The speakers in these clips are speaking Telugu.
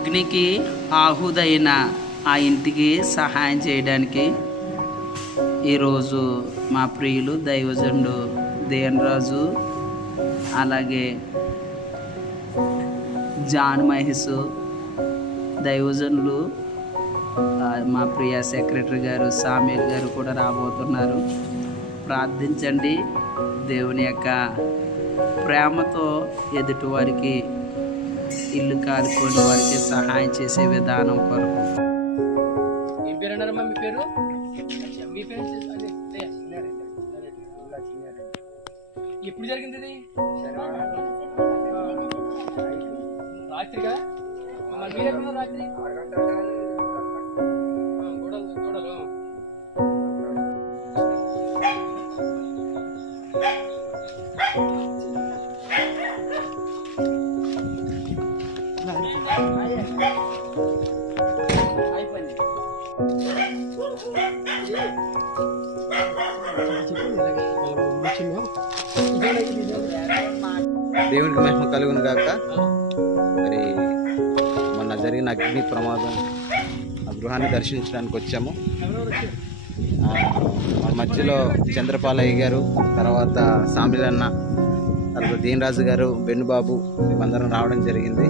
అగ్నికి ఆహుదైన ఆ ఇంటికి సహాయం చేయడానికి ఈరోజు మా ప్రియులు దైవజనుడు దేవరాజు, అలాగే జాన్ మహేష్ దైవజనులు, మా ప్రియ సెక్రటరీ గారు సామేల్ గారు కూడా రాబోతున్నారు. ప్రార్థించండి. దేవుని యొక్క ప్రేమతో ఎదుటి వారికి, ఇల్లు కాలుకొని వారికి సహాయం చేసే విధానం కొరకు. ఏం పేరు అన్నారమ్మా? మీ పేరు? మీ పేరు ఎప్పుడు జరిగింది ఇది? రాత్రిగా? మీరు ఎక్కడ రాత్రి? గోడలు అయిపోయింది. దేవునికి మహిమ కలుగును గాక. మరి మొన్న జరిగిన అగ్ని ప్రమాదం ఆ గృహాన్ని దర్శించడానికి వచ్చాము. మన మధ్యలో చంద్రపాలయ్య గారు, తర్వాత సామిలన్న, తర్వాత దీనరాజు గారు, బెన్నుబాబు మేమందరం రావడం జరిగింది.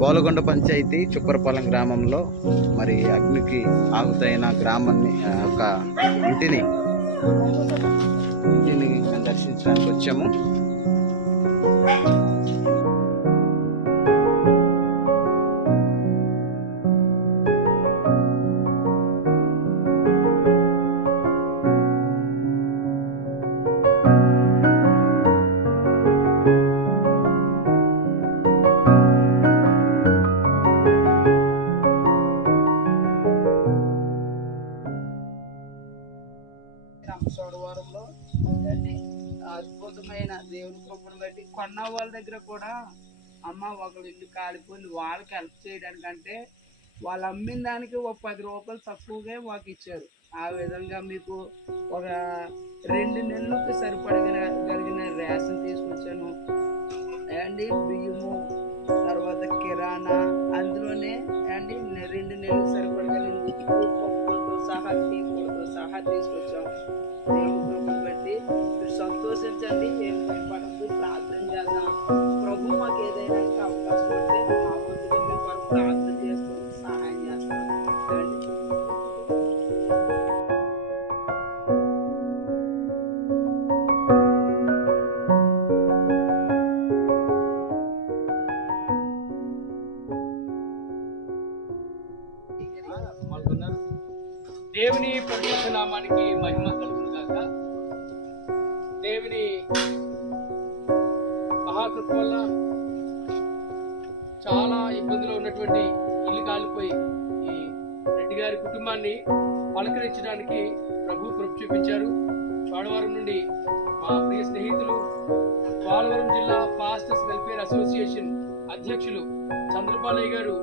బోలగొండ పంచాయతీ చుప్పరపాలెం గ్రామంలో మరి అగ్నికి ఆహుతైన గ్రామాన్ని ఒక ఇంటిని మేము దర్శించడానికి వచ్చాము. సోడవరంలో అద్భుతమైన దేవుని కృపను బట్టి కొన్న వాళ్ళ దగ్గర కూడా అమ్మ ఒకళ్ళు ఇల్లు కాలిపోయింది, వాళ్ళకి హెల్ప్ చేయడానికంటే వాళ్ళు అమ్మిన దానికి ఒక 10 రూపాయలు తక్కువగా మాకు ఇచ్చారు. ఆ విధంగా మీకు ఒక 2 నెలలకు సరిపడగలిగిన రేషన్ తీసుకొచ్చాను అండి. బియ్యము, తర్వాత కిరాణా, అందులోనే అండి 2 నెలలకు సరిపడగలిగిన ఉప్పు, పప్పులతో సహా, టీ పొడితో సహా తీసుకొచ్చాము. దేవుని కృపను బట్టి మీరు సంతోషించండి, ఏం భయపడద్దు, ప్రార్థన చేద్దాం. ప్రభు మాకు ఏదైనా అవకాశం ఉంటే మా వంతుగా మీ కొరకు ప్రార్థన చేసుకొని సహాయం చేస్తాం. దేవుని పరిశుద్ధ నామానికి మహిమ కలుగును గాక. దేవుని మహాకృప వల్ల చాలా ఇబ్బందులు ఉన్నటువంటి ఇల్లు కాలిపోయి ఈ రెడ్డి గారి కుటుంబాన్ని పలకరించడానికి ప్రభు కృప చూపించారు. చోడవరం నుండి మా ప్రియ స్నేహితులు, పోలవరం జిల్లా పాస్టర్స్ వెల్ఫేర్ అసోసియేషన్ అధ్యక్షులు చంద్రపాలయ్య గారు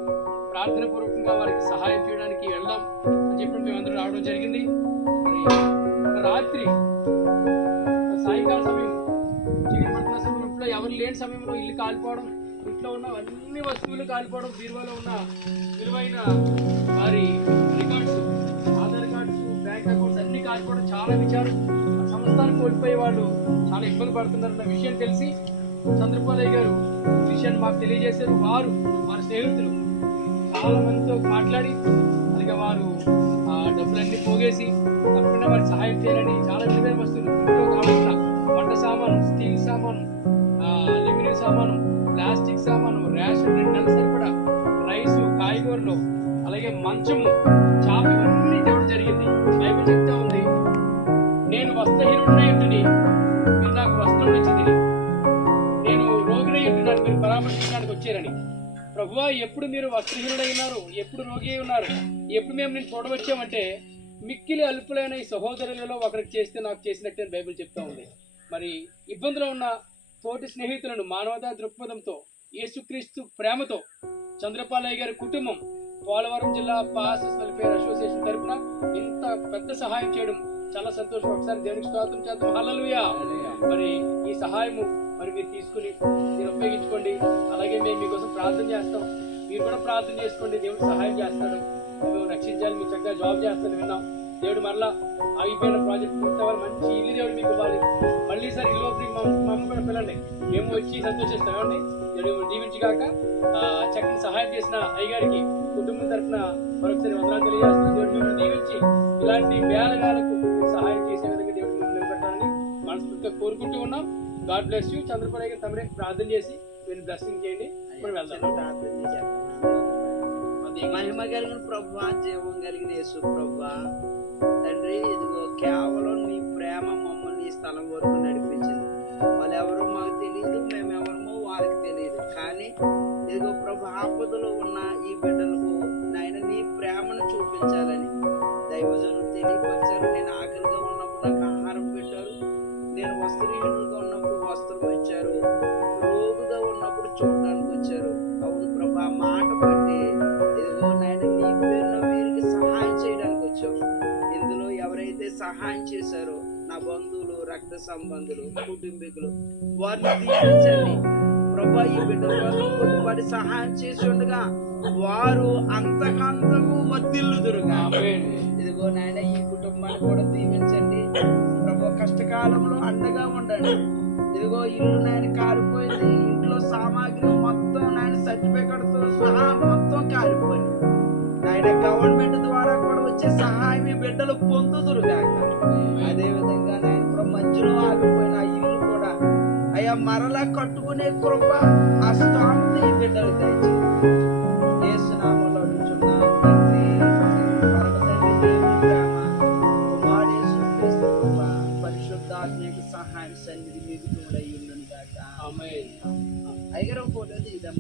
ప్రార్థన పూర్వకంగా వారికి సహాయం చేయడానికి వెళ్దాం అని చెప్పి మేమందరూ రావడం జరిగింది. మరి రాత్రి సాయంకాల సమయం, చీకటి పడుతున్న సమయంలో, ఎవరు లేని సమయంలో ఇల్లు కాలిపోవడం, ఇంట్లో ఉన్న అన్ని వస్తువులు కాలిపోవడం, బీరువాలో ఉన్న విలువైన వారి records, Aadhaar cards, bank accounts అన్ని కాలిపోవడం చాలా విచారం. సంస్థానం కోల్పోయే వాళ్ళు చాలా ఇబ్బంది పడుతున్నారన్న విషయం తెలిసి చంద్రపాలయ్య గారు విషయాన్ని మాకు తెలియజేశారు. వారి స్నేహితులు చాలా మందితో మాట్లాడి అలాగే వారు డబ్బులన్నీ పోగేసి తప్పకుండా వారికి సహాయం చేయాలని చాలా విలువైన వస్తువులు, ఇంట్లో కావాల్సిన వంట సామాను, స్టీల్ సామాను, అల్యూమినియం సామాను, ప్లాస్టిక్ సామాను, రేషన్ 2 నెలల సరిపడా, రైసు, కాయగూరలు, అలాగే మంచము, చాప, ఇవన్నీ తేవడం జరిగింది. బైబిల్ చెప్తా ఉంది, నేను వస్త్రహీనుడై ఉంటుని మీరు నాకు వస్త్రం ఇచ్చింది, నేను రోగినై ఉంటున్నాను మీరు పరామర్శించడానికి వచ్చారని. ప్రభువా, ఎప్పుడు మీరు వస్త్రహీనుడై ఉన్నారు, ఎప్పుడు రోగి అయి ఉన్నారు, ఎప్పుడు మేము నేను చూడవచ్చామంటే మిక్కిలి అల్పులైన ఈ సహోదరులలో ఒకరికి చేస్తే నాకు చేసినట్టే బైబిల్ చెప్తా ఉంది. మరి ఇబ్బందులో ఉన్న తోటి స్నేహితులను మానవతా దృక్పథంతో, యేసుక్రీస్తు ప్రేమతో చంద్రపాలయ్య గారి కుటుంబం పోలవరం జిల్లా పాస్టర్స్ వెల్ఫేర్ అసోసియేషన్ తరఫున ఇంత పెద్ద సహాయం చేయడం చాలా సంతోషం. ఒకసారి దేవునికి స్తోత్రం చేద్దాం. హల్లెలూయా. మరి ఈ సహాయము మరి మీరు తీసుకుని మీరు ఉపయోగించుకోండి. అలాగే మేము మీకోసం ప్రార్థన చేస్తాం. మీరు కూడా ప్రార్థన చేసుకోండి, దేవుడు సహాయం చేస్తాడు, మేము రక్షించాలి, మీరు చక్కగా జాబ్ చేస్తాను విన్నాం. దేవుడు మరలా ఆగిపోయిన ప్రాజెక్ట్ పూర్తవ్వాలి, మంచి ఇల్లు దేవుడు మీకు ఇవ్వాలి. మళ్ళీ సార్ ఇల్లు ఓపెనింగ్ మా అమ్మ కూడా పిల్లండి, మేము వచ్చి సంతోషిస్తామండి. దేవుడు దీవించగాక. చక్కని సహాయం చేసిన అయ్యగారికి కుటుంబం తరఫున మరొకసారి వందనాలు తెలియజేస్తున్నాం. దేవుడు మిమ్మల్ని దీవించి ఇలాంటి వేలకు సహాయం చేసే విధంగా దేవుడు మిమ్మల్ని నిలబెట్టాలని మనస్ఫూర్తిగా కోరుకుంటూ ఉన్నాం. God bless you. చంద్రపూర్ గారు తమరే ప్రార్థన చేసి మీరు బ్లెస్సింగ్ చేయండి. ఇప్పుడు వెళ్దాం. మహిమ కలిగిన ప్రభువా, జీవం కలిగిన యేసు ప్రభువా, తండ్రి ఇదిగో కేవలం నీ ప్రేమ మమ్మల్ని ఈ స్థలం వరకు నడిపించింది. వాళ్ళు ఎవరో మాకు తెలియదు, మేమెవరమో వాళ్ళకి తెలియదు. కానీ ఇదిగో ప్రభు, ఆపదలో ఉన్న ఈ బిడ్డలకు నాయన నీ ప్రేమను చూపించాలని దైవజనులు తెలియపరిచారు. నేను ఆకలిగా ఉన్నప్పుడు నాకు ఆహారం పెట్టారు, నేను వస్త్రహీనులుగా ఉన్నప్పుడు వస్త్రం ఇచ్చారు, రోగుగా ఉన్నప్పుడు చూడడానికి వచ్చారు. అవును ప్రభు, ఆ మాట బట్టి ఇదిగో నాయన నీ పేరున వీరికి సహాయం చేయడానికి వచ్చావు. ఇందులో ఎవరైతే సహాయం చేశారో నా బంధువులు, రక్త సంబంధులు, కుటుంబీకులు, వారిని దీవించండి ప్రభా. ఈ బిడ్డల కోసం కొద్దిపాటి సహాయం చేసి ఉండగా వారు అంతకంతకు వర్ధిల్లుదురుగా. ఇదిగో నాయన ఈ కుటుంబాన్ని కూడా దీవించండి ప్రభా. కష్టకాలంలో అండగా ఉండండి. ఇదిగో ఇల్లు నాయన కారిపోయింది, ఇంట్లో సామాగ్రి మొత్తం నాయన సర్టిఫికెట్తో సహా మొత్తం కారిపోయింది నాయన. గవర్నమెంట్ ద్వారా కూడా వచ్చే సహాయం ఈ బిడ్డలు పొందుదురు కాక. అదే విధంగా నాయన మధ్యలో ఆగిపోయిన ఆ ఇల్లు కూడా అయ్యా మరలా కట్టుకునే కృప, ఆ స్థానం ఈ బిడ్డలు దయచేయండి. యేసు నామములో అడుగుచున్నాం తండ్రి. పరమ తండ్రి దేవుని ప్రేమ, కుమారుడు యేసు క్రీస్తు కృప, పరిశుద్ధాత్మ సహాయం సన్నిధి మీకు తోడై ఉండును గాక. ఆమేన్. అయ్యగారు ఫోటో తీద్దాం.